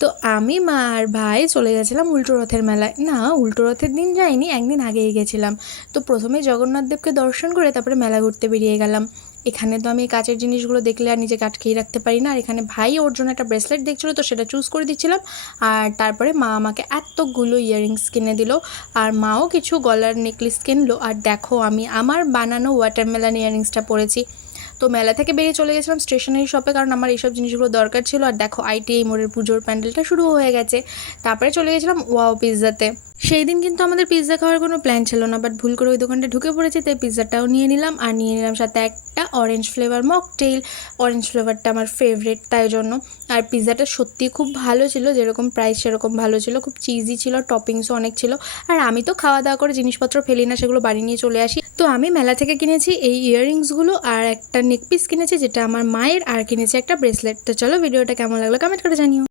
তো আমি, মা আর ভাই চলে গেছিলাম উল্টো রথের মেলায়। না, উল্টো রথের দিন যাইনি, একদিন আগেই গেছিলাম। তো প্রথমে জগন্নাথ দেবকে দর্শন করে তারপরে মেলা ঘুরতে বেরিয়ে গেলাম। এখানে তো আমি কাচের জিনিসগুলো দেখলে আর নিজেকে আটকেই রাখতে পারি না। আর এখানে ভাই ওর জন্য একটা ব্রেসলেট দেখছিলো, তো সেটা চুজ করে দিচ্ছিলাম। আর তারপরে মা আমাকে এতগুলো ইয়াররিংস কিনে দিল, আর মাও কিছু গলার নেকলেস কিনলো। আর দেখো, আমি আমার বানানো ওয়াটারমেলন ইয়াররিংসটা পরেছি। তো মেলা থেকে বেরিয়ে চলে গেছিলাম স্টেশনারি শপে, কারণ আমার এইসব জিনিসগুলো দরকার ছিল। আর দেখো, আইটিআই মোড়ের পুজোর প্যান্ডেলটা শুরু হয়ে গেছে। তারপরে চলে গেছিলাম ওয়াও পিৎজাতে। সেই দিন কিন্তু আমাদের পিৎজা খাওয়ার কোনো প্ল্যান ছিল না, বাট ভুল করে ওই দোকানটা ঢুকে পড়েছি, তাই পিৎজাটাও নিয়ে নিলাম। আর নিয়ে নিলাম সাথে একটা অরেঞ্জ ফ্লেভার মকটেল। অরেঞ্জ ফ্লেভারটা আমার ফেভারিট, তাই জন্য। আর পিৎজাটা সত্যিই খুব ভালো ছিল, যেরকম প্রাইস সেরকম ভালো ছিল, খুব চিজি ছিল, টপিংসও অনেক ছিল। আর আমি তো খাওয়া দাওয়া করে জিনিসপত্র ফেলি না, সেগুলো বাড়ি নিয়ে চলে আসি। তো আমি মেলা থেকে কিনেছি এই ইয়াররিংসগুলো, আর একটা নেক পিস কিনেছি যেটা আমার মায়ের, আর কিনেছি একটা ব্রেসলেট। তো চলো, ভিডিওটা কেমন লাগলো কমেন্ট করে জানিও।